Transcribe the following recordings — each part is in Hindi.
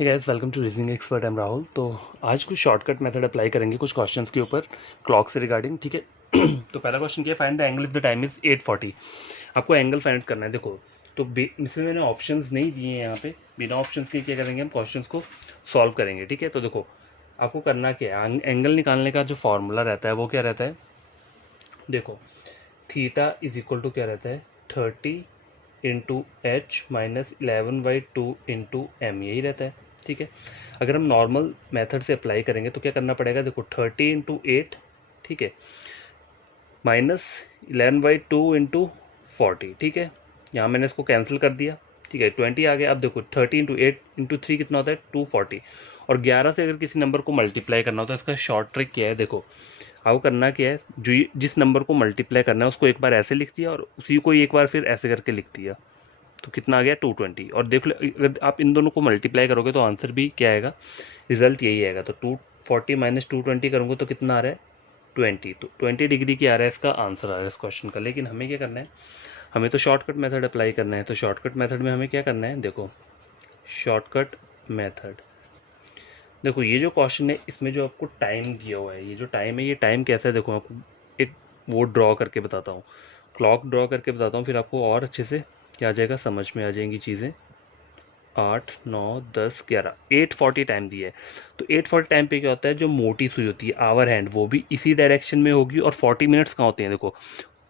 Hey guys, welcome to reasoning expert. Am Rahul. तो आज कुछ शॉर्टकट मेथड अप्लाई करेंगे कुछ क्वेश्चंस के ऊपर क्लॉक से रिगार्डिंग, ठीक है। तो पहला क्वेश्चन क्या है, find the angle if the time is 8:40। आपको एंगल फाइंड करना है। देखो, तो इसमें मैंने ऑप्शंस नहीं दिए हैं यहाँ पे, बिना ऑप्शंस के क्या करेंगे हम क्वेश्चंस को सॉल्व करेंगे, ठीक है। तो देखो, आपको करना क्या है, एंगल निकालने का जो फॉर्मूला रहता है वो क्या रहता है। देखो, थीटा इज इक्वल टू क्या रहता है, 30 into H minus 11/2 into M, यही रहता है, ठीक है। अगर हम नॉर्मल मेथड से अप्लाई करेंगे तो क्या करना पड़ेगा, देखो 30 इंटू 8, ठीक है, माइनस 11/2 इंटू 40, ठीक है। यहाँ मैंने इसको कैंसिल कर दिया, ठीक है, 20 आ गया। अब देखो 30 इंटू 8 इंटू 3 कितना होता है, 240। और 11 से अगर किसी नंबर को मल्टीप्लाई करना होता है, इसका शॉर्ट ट्रिक क्या है, देखो आपको करना क्या है, जो जिस नंबर को मल्टीप्लाई करना है उसको एक बार ऐसे लिख दिया और उसी को एक बार फिर ऐसे करके लिख दिया, तो कितना आ गया 220। और देख लो, अगर आप इन दोनों को मल्टीप्लाई करोगे तो आंसर भी क्या आएगा, रिजल्ट यही आएगा। तो 240 माइनस 220 करूँगा तो कितना आ रहा है, 20। तो 20 डिग्री की आ रहा है इसका आंसर आ रहा है इस क्वेश्चन का। लेकिन हमें क्या करना है, हमें तो शॉर्टकट मेथड अप्लाई करना है। तो शॉर्टकट मेथड में हमें क्या करना है, देखो शॉर्टकट मेथड, देखो ये जो क्वेश्चन है इसमें जो आपको टाइम दिया हुआ है, ये जो टाइम है, ये टाइम कैसा है, देखो आपको एक वो ड्रॉ करके बताता हूँ, क्लॉक ड्रॉ करके बताता हूँ, फिर आपको और अच्छे से क्या आ जाएगा, समझ में आ जाएंगी चीज़ें। 8 9 10 11, 8:40 टाइम दिया है। तो 8:40 टाइम पे क्या होता है, जो मोटी सुई होती है आवर हैंड वो भी इसी डायरेक्शन में होगी। और 40 मिनट्स कहाँ होते हैं, देखो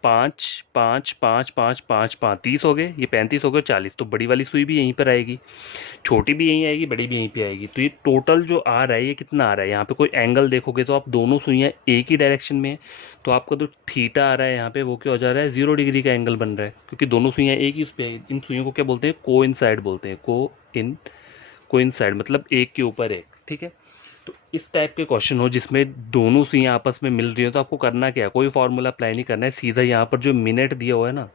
5 5 5 5 5 5 30 हो गए, ये 35 हो गए, 40। तो बड़ी वाली सुई भी यहीं पर आएगी, छोटी भी यहीं आएगी, बड़ी भी यहीं पे आएगी। तो ये टोटल जो आ रहा है ये कितना आ रहा है, यहाँ पे कोई एंगल देखोगे तो आप दोनों सुइयाँ एक ही डायरेक्शन में है, तो आपका जो थीटा आ रहा है यहाँ पे वो क्या हो जा रहा है, 0 डिग्री का एंगल बन रहा है, क्योंकि दोनों सुइयाँ एक ही उस पे है। इन सुइयों को क्या बोलते हैं, कोइंसाइड बोलते हैं, कोइंसाइड मतलब एक के ऊपर एक, ठीक है। तो इस टाइप के क्वेश्चन हो जिसमें दोनों सुइयाँ आपस में मिल रही हो, तो आपको करना क्या है, कोई फॉर्मूला अप्लाई नहीं करना है, सीधा यहाँ पर जो मिनट दिया हुआ है ना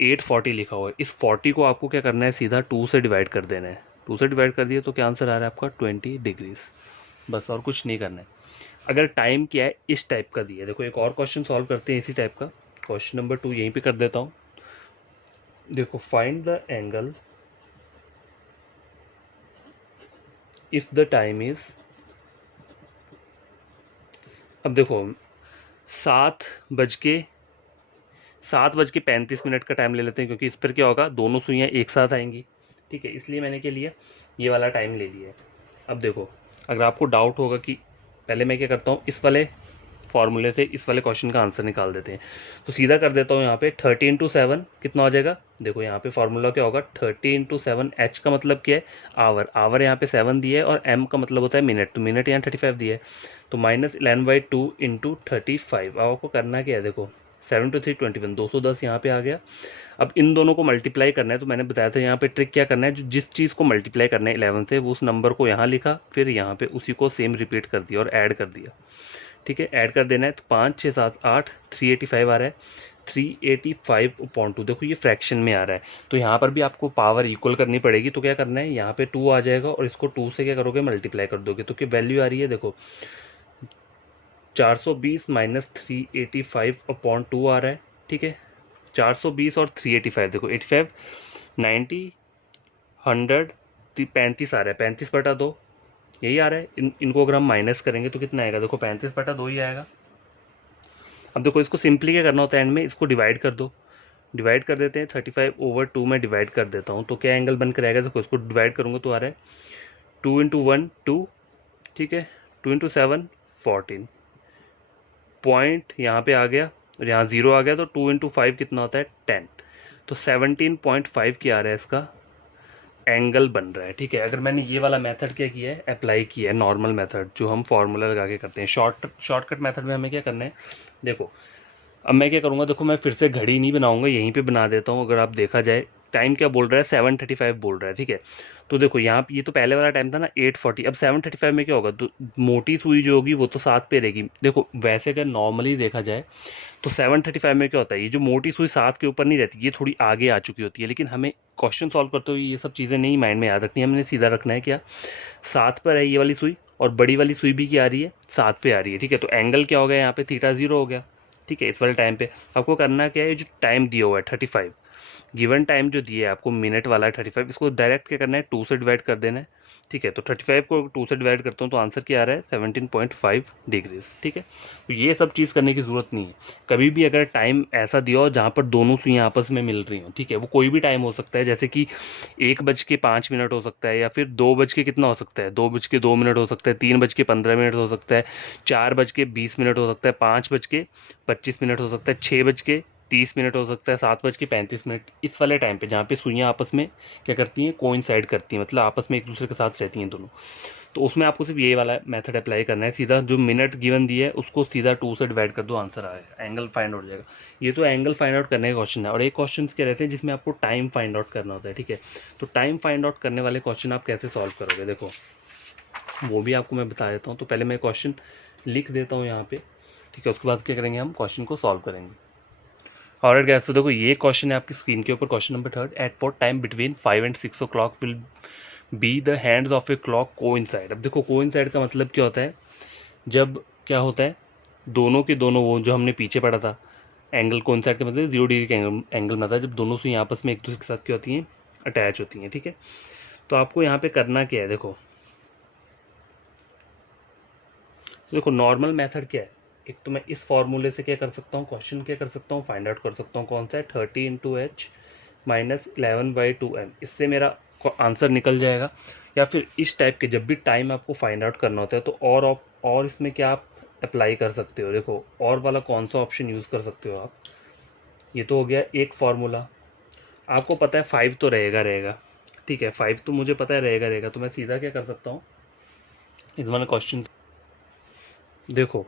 8:40 लिखा हुआ है, इस 40 को आपको क्या करना है, सीधा 2 से डिवाइड कर देना है। 2 से डिवाइड कर दिया तो क्या आंसर आ रहा है आपका, 20 डिग्रीज। बस, और कुछ नहीं करना है। अगर टाइम क्या है इस टाइप का दिया है, देखो एक और क्वेश्चन सॉल्व करते हैं इसी टाइप का, क्वेश्चन नंबर 2 यहीं पे कर देता हूँ। देखो, find the angle if the time is, अब देखो 7:35 का टाइम ले लेते हैं, क्योंकि इस पर क्या होगा, दोनों सुइयाँ एक साथ आएंगी, ठीक है। इसलिए मैंने क्या लिया, ये वाला टाइम ले लिया है। अब देखो, अगर आपको डाउट होगा कि, पहले मैं क्या करता हूँ, इस वाले फॉर्मूले से इस वाले क्वेश्चन का आंसर निकाल देते हैं। तो सीधा कर देता हूँ, यहाँ पे 30 इंटू 7 कितना हो जाएगा, देखो यहाँ पे फॉर्मूला क्या होगा, 30 इंटू 7, एच का मतलब क्या है, आवर, आवर यहाँ पे 7 दिया है, और एम का मतलब होता है मिनट, तो मिनट यहाँ 35 दिया है। तो माइनस 11/2 इंटू 35। अब आपको करना क्या है, देखो 7 टू 3 21, 210 यहाँ पे आ गया। अब इन दोनों को मल्टीप्लाई करना है, तो मैंने बताया था यहाँ पे ट्रिक क्या करना है, जो जिस चीज़ को मल्टीप्लाई करना है 11 से, वो उस नंबर को यहाँ लिखा, फिर यहाँ पे उसी को सेम रिपीट कर दिया और ऐड कर दिया, ठीक है। ऐड कर देना है, तो 5 6 7 8 385 आ रहा है, 385/2। देखो ये फ्रैक्शन में आ रहा है, तो यहाँ पर भी आपको पावर इक्वल करनी पड़ेगी। तो क्या करना है, यहाँ पे 2 आ जाएगा और इसको 2 से क्या करोगे, मल्टीप्लाई कर दोगे, तो क्या वैल्यू आ रही है, देखो 420 माइनस 385/2 आ रहा है, ठीक है। 420 और 385, देखो 85 90 100 35 आ रहा है, 35/2 यही आ रहा है। इनको अगर हम माइनस करेंगे तो कितना आएगा, देखो 35/2 ही आएगा। अब देखो इसको सिंपली क्या करना होता है, एंड में इसको डिवाइड कर दो, डिवाइड कर देते हैं, 35/2 में डिवाइड कर देता हूँ, तो क्या एंगल बनकर आएगा, देखो इसको डिवाइड करूँगा तो आ रहा है 2 इंटू 1 2, ठीक है, 2 इंटू 7 14, पॉइंट यहाँ पे आ गया और यहाँ 0 आ गया, तो 2 इंटू 5 कितना होता है, 10। तो 17.5 क्या आ रहा है इसका एंगल बन रहा है, ठीक है। अगर मैंने ये वाला मेथड क्या किया है, अप्लाई किया है, नॉर्मल मेथड जो हम फार्मूला लगा के करते हैं, शॉर्टकट मेथड में हमें क्या करना है, देखो अब मैं क्या करूँगा, देखो मैं फिर से घड़ी नहीं बनाऊंगा, यहीं पे बना देता हूँ। अगर आप देखा जाए टाइम क्या बोल रहा है, 7:35 बोल रहा है, ठीक है। तो देखो यहाँ ये तो पहले वाला टाइम था ना 8:40, अब 7:35 में क्या होगा, तो मोटी सुई जो होगी वो तो 7 पे रहेगी। देखो वैसे अगर नॉर्मली देखा जाए तो 7:35 में क्या होता है, ये जो मोटी सुई 7 के ऊपर नहीं रहती, ये थोड़ी आगे आ चुकी होती है। लेकिन हमें क्वेश्चन सॉल्व करते हुए ये सब चीज़ें नहीं माइंड में याद रखनी है, हमने सीधा रखना है क्या, 7 पर है ये वाली सुई, और बड़ी वाली सुई भी क्या आ रही है, 7 पे आ रही है, ठीक है। तो एंगल क्या हो गया यहाँ पे, थीटा 0 हो गया, ठीक है। इस वाले टाइम पे आपको करना क्या है, जो टाइम दिया हुआ है 35, गिवन टाइम जो दिया है आपको मिनट वाला है 35, इसको डायरेक्ट क्या करना है 2 से डिवाइड कर देना है, ठीक है। तो 35 को 2 से डिवाइड करता हूँ तो आंसर क्या आ रहा है 17.5 डिग्रीज, ठीक है। तो ये सब चीज़ करने की ज़रूरत नहीं है। कभी भी अगर टाइम ऐसा दिया हो जहाँ पर दोनों सुइयाँ आपस में मिल रही हो, ठीक है, वो कोई भी टाइम हो सकता है, जैसे कि 1:05 हो सकता है, या फिर 2 कितना हो सकता है 2:02 हो सकता है, 3:15 हो सकता है, 4:20 हो सकता है, 5:25 हो सकता है, 6:30 हो सकता है, 7:35, इस वाले टाइम पे जहाँ पे सुइयाँ आपस में क्या करती हैं कोइंसाइड करती हैं, मतलब आपस में एक दूसरे के साथ रहती हैं दोनों। तो उसमें आपको सिर्फ ये वाला मेथड अप्लाई करना है, सीधा जो मिनट गिवन दिया है उसको सीधा 2 से डिवाइड कर दो, आंसर आएगा, एंगल फाइंड आउट हो जाएगा। ये तो एंगल फाइंड आउट करने का क्वेश्चन है। और एक क्वेश्चन क्या रहते हैं जिसमें आपको टाइम फाइंड आउट करना होता है, ठीक है। तो टाइम फाइंड आउट करने वाले क्वेश्चन आप कैसे सॉल्व करोगे, देखो वो भी आपको मैं बता देता हूँ। तो पहले मैं क्वेश्चन लिख देता हूँ यहाँ पे, ठीक है, उसके बाद क्या करेंगे हम क्वेश्चन को सॉल्व करेंगे। और गैस तो देखो ये क्वेश्चन है आपकी स्क्रीन के ऊपर, question number 3, eight what time between 5 and 6 o'clock will be the hands of a clock coincide. अब देखो कोइंसाइड का मतलब क्या होता है, जब क्या होता है दोनों के दोनों, वो जो हमने पीछे पढ़ा था एंगल कोइंसाइड का मतलब 0 डिग्री का एंगल में आता है, जब दोनों सुई आपस में एक दूसरे के साथ क्या होती हैं अटैच होती हैं, ठीक है। तो आपको यहाँ पे करना क्या है, देखो नॉर्मल मेथड क्या है, एक तो मैं इस फॉर्मूले से क्या कर सकता हूँ, क्वेश्चन क्या कर सकता हूँ फाइंड आउट कर सकता हूँ, कौन सा है 30 × H माइनस 11/2m, इससे मेरा आंसर निकल जाएगा। या फिर इस टाइप के जब भी टाइम आपको फाइंड आउट करना होता है तो और इसमें क्या आप अप्लाई कर सकते हो, देखो और वाला कौन सा ऑप्शन यूज़ कर सकते हो आप। ये तो हो गया एक फार्मूला, आपको पता है 5 तो रहेगा, ठीक है, 5 तो मुझे पता है रहेगा, तो मैं सीधा क्या कर सकता हूँ इस वाला क्वेश्चन, देखो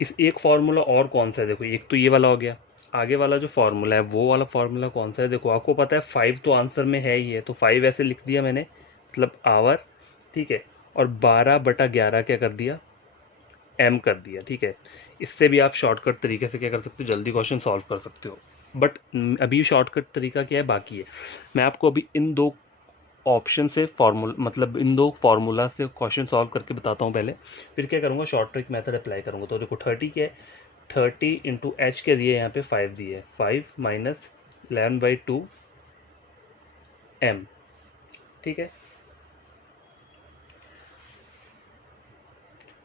इस एक फार्मूला और कौन सा है, देखो एक तो ये वाला हो गया, आगे वाला जो फार्मूला है वो वाला फार्मूला कौन सा है, देखो आपको पता है 5 तो आंसर में है ही है, तो 5 ऐसे लिख दिया मैंने, मतलब आवर, ठीक है, और 12/11 क्या कर दिया m कर दिया, ठीक है। इससे भी आप शॉर्टकट तरीके से क्या कर सकते हो, जल्दी क्वेश्चन सॉल्व कर सकते हो। बट अभी शॉर्टकट तरीका क्या है बाकी है, मैं आपको अभी इन दो ऑप्शन से फार्मूला, मतलब इन दो फार्मूला से क्वेश्चन सॉल्व करके बताता हूँ पहले, फिर क्या करूँगा शॉर्ट ट्रिक मेथड अप्लाई करूँगा। तो देखो 30 क्या है, 30 × H के दिए यहाँ पे 5 दिए, 5 माइनस 11/2m, ठीक है,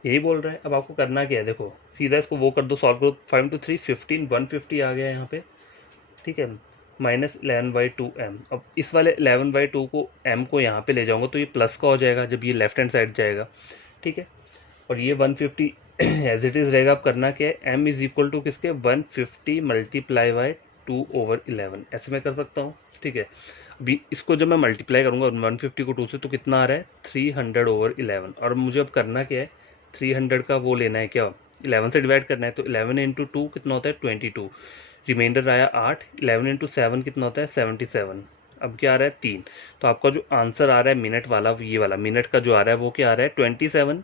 यही बोल रहा है। अब आपको करना क्या है, देखो सीधा इसको वो कर दो, सॉल्व करो, 5 × 3 15, 150 आ गया यहाँ पे, ठीक है, माइनस 11/2m। अब इस वाले 11/2 को m को यहाँ पे ले जाऊँगा तो ये प्लस का हो जाएगा जब ये लेफ्ट हैंड साइड जाएगा, ठीक है, और ये 150 एज इट इज़ रहेगा। अब करना क्या है, m इज इक्वल टू किसके 150 मल्टीप्लाई बाई 2/11, ऐसे मैं कर सकता हूँ, ठीक है। अभी इसको जब मैं मल्टीप्लाई करूँगा 150 को 2 से तो कितना आ रहा है 300/11, और मुझे अब करना क्या है 300 का वो लेना है क्या 11 से डिवाइड करना है, तो 11 × 2 कितना होता है 22, रिमाइंडर आया 8, 11 × 7 कितना होता है 77, अब क्या आ रहा है 3। तो आपका जो आंसर आ रहा है मिनट वाला, ये वाला मिनट का जो आ रहा है वो क्या आ रहा है 27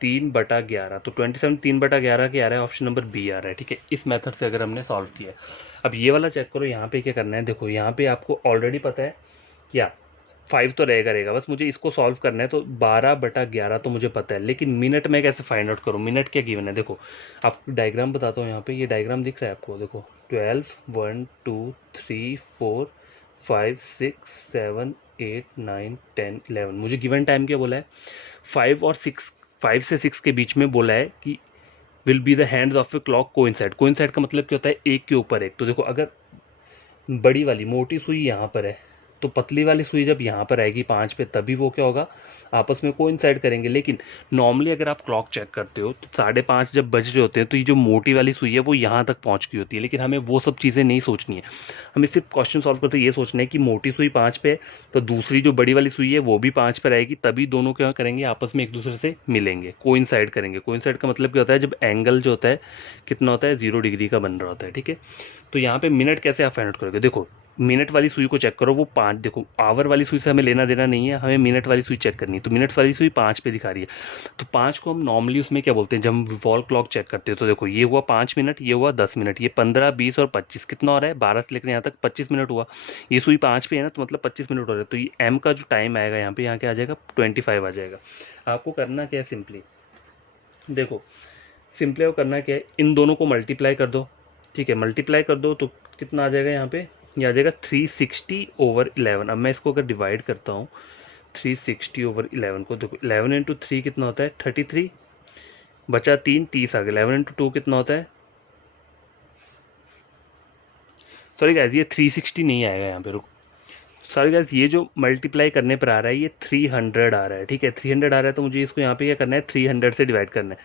3/11, तो 27 3/11 के आ रहा है, ऑप्शन नंबर बी आ रहा है, ठीक है। इस मेथड से अगर हमने सॉल्व किया है, अब ये वाला चेक करो, यहाँ पे क्या करना है, देखो यहाँ पे आपको ऑलरेडी पता है क्या 5 तो रहेगा, बस मुझे इसको सॉल्व करना है। तो 12/11 तो मुझे पता है, लेकिन मिनट में कैसे फाइंड आउट करूँ, मिनट क्या गिवन है, देखो आपको डायग्राम बताता हूँ, यहाँ पे ये डायग्राम दिख रहा है आपको, देखो 12 1 2 3 4 5 6 7 8 9 10 11, मुझे गिवन टाइम क्या बोला है 5 और 6, 5 से 6 के बीच में बोला है कि will be the hands of a clock coincide. Coincide का मतलब क्या होता है एक के ऊपर एक, तो देखो अगर बड़ी वाली मोटी सुई यहाँ पर है तो पतली वाली सुई जब यहाँ पर आएगी 5 पे, तभी वो क्या होगा आपस में कोइंसाइड करेंगे। लेकिन नॉर्मली अगर आप क्लॉक चेक करते हो तो 5:30 जब बज रहे होते हैं तो ये जो मोटी वाली सुई है वो यहाँ तक पहुँच गई होती है, लेकिन हमें वो सब चीज़ें नहीं सोचनी है। हमें सिर्फ क्वेश्चन सॉल्व करते ये सोचना है कि मोटी सुई 5 पे, तो दूसरी जो बड़ी वाली सुई है वो भी 5 पर आएगी, तभी दोनों क्या करेंगे आपस में एक दूसरे से मिलेंगे, कोइंसाइड करेंगे। कोइंसाइड का मतलब क्या होता है, जब एंगल जो होता है कितना होता है 0 डिग्री का बन रहा होता है, ठीक है। तो यहाँ पे मिनट कैसे आप फाइंड आउट करोगे, देखो मिनट वाली सुई को चेक करो, वो 5, देखो आवर वाली सुई से हमें लेना देना नहीं है, हमें मिनट वाली सुई चेक करनी है। तो मिनट वाली सुई 5 पे दिखा रही है, तो 5 को हम नॉर्मली उसमें क्या बोलते हैं, जब हम वॉल क्लॉक चेक करते हैं तो देखो ये हुआ 5 मिनट, ये हुआ 10 मिनट, ये 15 20 और 25 कितना हो रहा है 12 से लेकर यहाँ तक 25 मिनट हुआ। ये सुई 5 पे है ना, तो मतलब 25 मिनट हो रहा है, तो ये एम का जो टाइम आएगा यहाँ पे, यहाँ क्या आ जाएगा 25 आ जाएगा। आपको करना क्या है, सिंपली देखो सिंपली वो करना क्या है, इन दोनों को मल्टीप्लाई कर दो, ठीक है, मल्टीप्लाई कर दो तो कितना आ जाएगा यहाँ पे, ये आ जाएगा 360/11। अब मैं इसको अगर डिवाइड करता हूँ 360/11 को, देखो 11 इंटू 3 कितना होता है 33, बचा 3, 30 आ गया। 11 इंटू 2 कितना होता है, सॉरी गाइस ये 360 नहीं आएगा यहाँ पे, रुको, सॉरी गाइस ये जो मल्टीप्लाई करने पर आ रहा है ये 300 आ रहा है, ठीक है, 300 आ रहा है तो मुझे इसको यहाँ पे क्या करना है, 300 से डिवाइड करना है।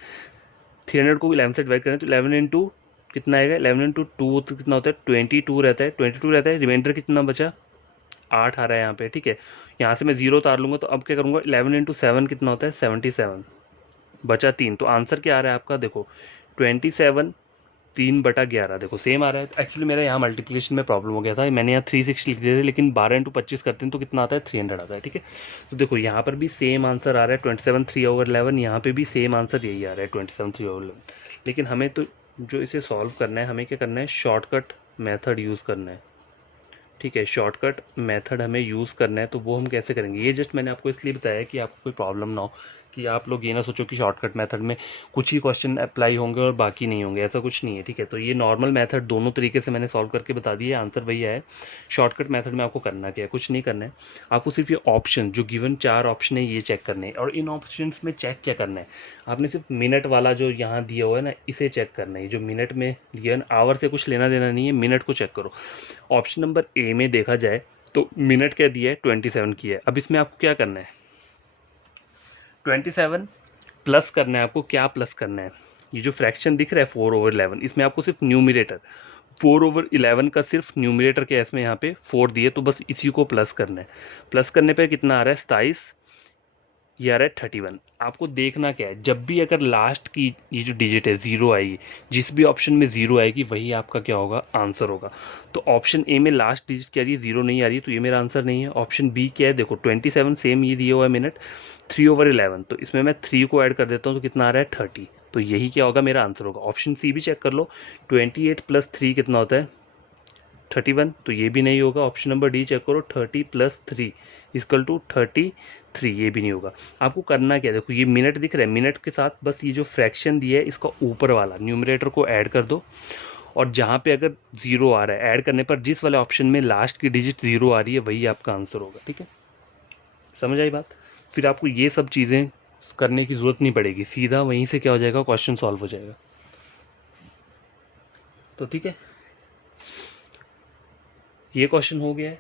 300 को 11 से डिवाइड करना है तो 11 इंटू कितना आएगा, 11 इंटू 2 तो कितना होता है 22 रहता है, 22 रहता है, रिमाइंडर कितना बचा 8 आ रहा है यहाँ पे, ठीक है। यहाँ से मैं जीरो उतार लूँगा तो अब क्या करूँगा, 11 इंटू 7 कितना होता है 77, बचा 3, तो आंसर क्या आ रहा है आपका, देखो 27 3/11, देखो सेम आ रहा है। एक्चुअली मेरा यहाँ मल्टीप्लिकेशन में प्रॉब्लम हो गया था, मैंने यहाँ 360 लिख दिए थे, लेकिन 12 इंटू 25 करते हैं तो कितना आता है 300 आता है, ठीक है। तो देखो यहाँ पर भी सेम आंसर आ रहा है 27 3/11, यहाँ पे भी सेम आंसर यही आ रहा है 27 3/11। लेकिन हमें तो जो इसे सॉल्व करना है, हमें क्या करना है, शॉर्टकट मेथड यूज़ करना है, ठीक है, शॉर्टकट मेथड हमें यूज़ करना है। तो वो हम कैसे करेंगे, ये जस्ट मैंने आपको इसलिए बताया कि आपको कोई प्रॉब्लम ना हो, कि आप लोग ये ना सोचो कि शॉर्टकट मेथड में कुछ ही क्वेश्चन अप्लाई होंगे और बाकी नहीं होंगे, ऐसा कुछ नहीं है, ठीक है। तो ये नॉर्मल मेथड दोनों तरीके से मैंने सॉल्व करके बता दिया, आंसर वही है। शॉर्टकट मेथड में आपको करना क्या है, कुछ नहीं करना है, आपको सिर्फ ये ऑप्शन जो गिवन 4 ऑप्शन है ये चेक करने हैं। और इन ऑप्शन में चेक क्या करना है, आपने सिर्फ मिनट वाला जो यहाँ दिया हुआ है ना इसे चेक करना है, जो मिनट में दिया है, आवर से कुछ लेना देना नहीं है, मिनट को चेक करो। ऑप्शन नंबर ए में देखा जाए तो मिनट क्या दिया है 27 की है। अब इसमें आपको क्या करना है, 27 प्लस करना है, आपको क्या प्लस करना है, ये जो फ्रैक्शन दिख रहा है 4/11, इसमें आपको सिर्फ न्यूमिरेटर 4/11 का सिर्फ न्यूमिरेटर के इसमें यहाँ पे 4 दिए, तो बस इसी को प्लस करना है। प्लस करने पे कितना आ रहा है 27, ये आ रहा है 31। आपको देखना क्या है, जब भी अगर लास्ट की ये जो डिजिट है जीरो आएगी, जिस भी ऑप्शन में जीरो आएगी वही आपका क्या होगा, आंसर होगा। तो ऑप्शन ए में लास्ट डिजिट क्या आ रही है, जीरो नहीं आ रही है, तो ये मेरा आंसर नहीं है। ऑप्शन बी क्या है, देखो 27 सेम ये दिया हुआ है मिनट, 3/11, तो इसमें मैं 3 को ऐड कर देता हूँ तो कितना आ रहा है 30, तो यही क्या होगा, मेरा आंसर होगा। ऑप्शन सी भी चेक कर लो, 28 + 3 कितना होता है 31, तो ये भी नहीं होगा। ऑप्शन नंबर डी चेक करो, 30 + 3 = 33, ये भी नहीं होगा। आपको करना क्या है, देखो ये मिनट दिख रहा है, मिनट के साथ बस ये जो फ्रैक्शन दिया है इसका ऊपर वाला न्यूमरेटर को ऐड कर दो, और जहाँ पे अगर जीरो आ रहा है ऐड करने पर जिस वाले ऑप्शन में लास्ट की डिजिट जीरो आ रही है वही आपका आंसर होगा, ठीक है, समझ आई बात। फिर आपको ये सब चीज़ें करने की ज़रूरत नहीं पड़ेगी, सीधा वहीं से क्या हो जाएगा, क्वेश्चन सॉल्व हो जाएगा। तो ठीक है, ये क्वेश्चन हो गया है,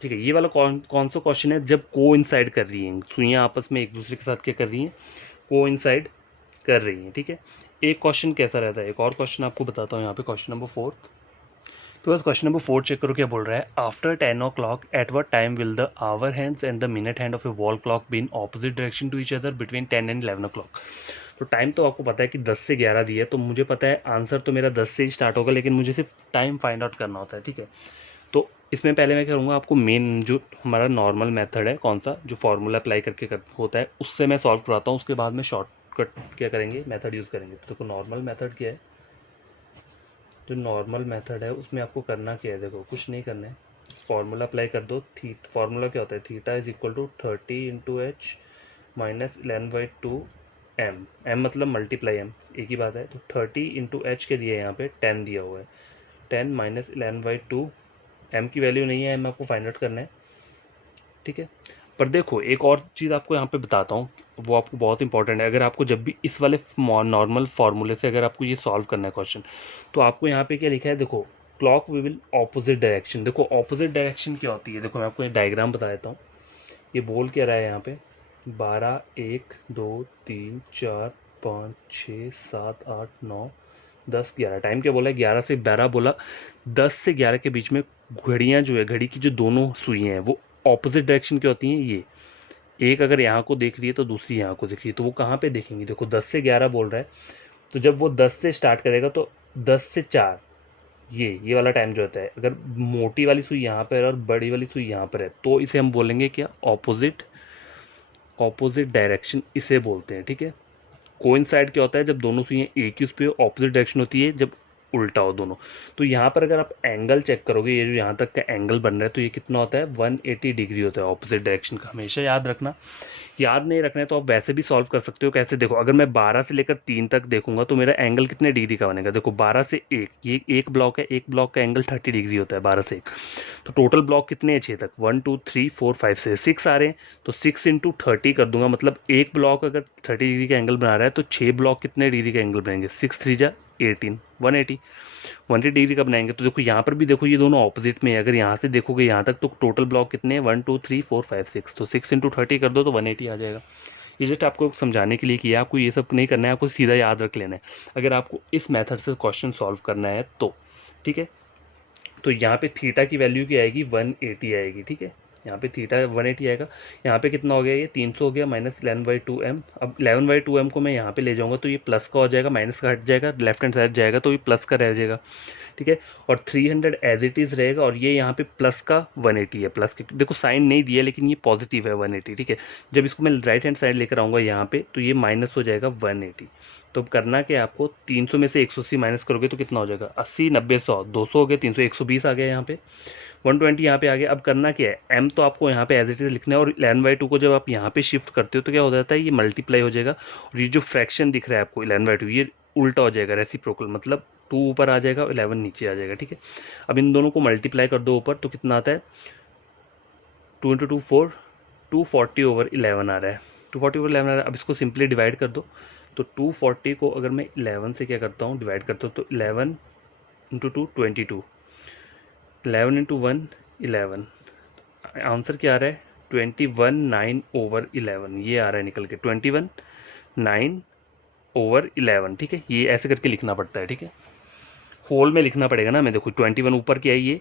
ठीक है। ये वाला कौन सा क्वेश्चन है, जब को इंसाइड कर रही हैं सुइयाँ आपस में एक दूसरे के साथ क्या कर रही हैं, को इंसाइड कर रही हैं, ठीक है। एक क्वेश्चन कैसा रहता है, एक और क्वेश्चन आपको बताता हूँ यहाँ पे, क्वेश्चन नंबर 4। तो बस क्वेश्चन नंबर 4 चेक करो क्या बोल रहा है, after 10 o'clock at what time will the hour hands and the minute hand of a wall clock be in opposite direction to each other between 10 and 11 o'clock। तो टाइम तो आपको पता है कि 10 से 11 दिया है, तो मुझे पता है आंसर तो मेरा 10 से ही स्टार्ट होगा, लेकिन मुझे सिर्फ टाइम फाइंड आउट करना होता है, ठीक है। तो इसमें पहले मैं करूँगा, आपको मेन जो हमारा नॉर्मल मेथड है कौन सा, जो फार्मूला अप्लाई करके होता है उससे मैं सॉल्व कराता हूँ, उसके बाद में शॉर्टकट क्या करेंगे, मेथड यूज़ करेंगे। तो देखो नॉर्मल मेथड क्या है, जो नॉर्मल मेथड है उसमें आपको करना क्या है, देखो कुछ नहीं करना है, फार्मूला अप्लाई कर दो। फार्मूला क्या होता है, theta is equal to 30 × h - 11/2 m, m मतलब मल्टीप्लाई m, एक ही बात है। तो 30 × h के दिए यहाँ पे 10 दिया हुआ है, 10 - 11/2, m की वैल्यू नहीं है, m आपको फाइंड आउट करना है, ठीक है। पर देखो एक और चीज़ आपको यहाँ पे बताता हूँ, वो आपको बहुत इंपॉर्टेंट है। अगर आपको जब भी इस वाले नॉर्मल फार्मूले से अगर आपको ये सॉल्व करना है क्वेश्चन, तो आपको यहाँ पे क्या लिखा है, देखो clock we will opposite direction. देखो ऑपोजिट डायरेक्शन क्या होती है, देखो मैं आपको ये डायग्राम बता देता हूँ। ये बोल क्या रहा है यहाँ पे, 12 1 2 3 4 5 6 7 8 9 10 11, टाइम क्या बोला है 11 से 12 बोला। 10 से 11 के बीच में घड़ियाँ जो है, घड़ी की जो दोनों सुइयाँ हैं वो ऑपोजिट डायरेक्शन की होती हैं। ये एक अगर यहाँ को देख रही है तो दूसरी यहाँ को देख रही है, तो वो कहाँ पे देखेंगी, देखो 10 से 11 बोल रहा है, तो जब वो 10 से स्टार्ट करेगा तो 10 से 4, ये वाला टाइम जो होता है, अगर मोटी वाली सुई यहाँ पर है और बड़ी वाली सुई यहाँ पर है तो इसे हम बोलेंगे क्या, ऑपोजिट डायरेक्शन इसे बोलते हैं, ठीक है। कोइंसाइड क्या होता है, जब दोनों सुइयाँ एक ही उस पर ऑपोजिट डायरेक्शन होती है, जब उल्टा हो दोनों। तो यहाँ पर अगर आप एंगल चेक करोगे, ये जो यहाँ तक का एंगल बन रहा है तो ये कितना होता है 180 डिग्री होता है ऑपोजिट डायरेक्शन का। हमेशा याद रखना। याद नहीं रखना है तो आप वैसे भी सॉल्व कर सकते हो। कैसे, देखो अगर मैं 12 से लेकर 3 तक देखूंगा तो मेरा एंगल कितने डिग्री का बनेगा। देखो 12 से 1, ये एक ब्लॉक है, एक ब्लॉक का एंगल 30 डिग्री होता है 12 से 1। तो टोटल ब्लॉक कितने हैं 6 तक, 1 2 3 4 5 से 6 आ रहे हैं। तो 6 इंटू 30 कर दूंगा, मतलब एक ब्लॉक अगर 30 डिग्री का एंगल बना रहा है तो 6 ब्लॉक कितने डिग्री का एंगल बनाएंगे, 6 3 जा 18, 180 डिग्री का बनाएंगे। तो देखो यहाँ पर भी देखो ये दोनों ऑपोजिट में है। अगर यहाँ से देखोगे यहाँ तक तो टोटल ब्लॉक कितने हैं 1 2 3 4 5 6, तो 6 इंटू 30 कर दो तो 180 आ जाएगा। ये जस्ट आपको समझाने के लिए किया, आपको ये सब नहीं करना है, आपको सीधा याद रख लेना है अगर आपको इस मेथड से क्वेश्चन सॉल्व करना है तो। ठीक है, तो यहाँ पे थीटा की वैल्यू क्या आएगी 180 आएगी। ठीक है, यहाँ पे थीटा 180 आएगा। यहाँ पे कितना हो गया, ये 300 हो गया माइनस 11/2m। अब 11/2m को मैं यहाँ पे ले जाऊँगा तो ये प्लस का हो जाएगा, माइनस का हट जाएगा, लेफ्ट हैंड साइड जाएगा तो ये प्लस का रह जाएगा। ठीक है, और 300 एज इट इज़ रहेगा, और ये यहाँ पे प्लस का 180 है। प्लस के देखो साइन नहीं दिया लेकिन ये पॉजिटिव है 180। ठीक है, जब इसको मैं राइट हैंड साइड लेकर आऊँगा यहाँ पे तो ये माइनस हो जाएगा 180। तो अब करना क्या है आपको, 300 में से 180 माइनस करोगे तो कितना हो जाएगा 80 90 100 200 हो गया, 300 120 आ गया, यहाँ पे 120 यहाँ पे आ गया। अब करना क्या है, m तो आपको यहाँ पे एज इट इज लिखना है, और 11/2 को जब आप यहाँ पे शिफ्ट करते हो तो क्या हो जाता है, ये मल्टीप्लाई हो जाएगा, और ये जो फ्रैक्शन दिख रहा है आपको 11/2 ये उल्टा हो जाएगा, रेसिप्रोकल, मतलब 2 ऊपर आ जाएगा और 11 नीचे आ जाएगा। ठीक है, अब इन दोनों को मल्टीप्लाई कर दो ऊपर तो कितना आता है 2 इंटू 2 4, 240/11 आ रहा है, 240/11 आ रहा है। अब इसको सिंपली डिवाइड कर दो, तो 240 को अगर मैं 11 से क्या करता हूँ डिवाइड करता हूँ तो 11 इंटू 2 22, 11 इंटू 1 11, आंसर क्या आ रहा है 21/9/11, ये आ रहा है निकल के 21/9/11। ठीक है, ये ऐसे करके लिखना पड़ता है। ठीक है, होल में लिखना पड़ेगा ना, मैं देखो 21 ऊपर क्या है, ये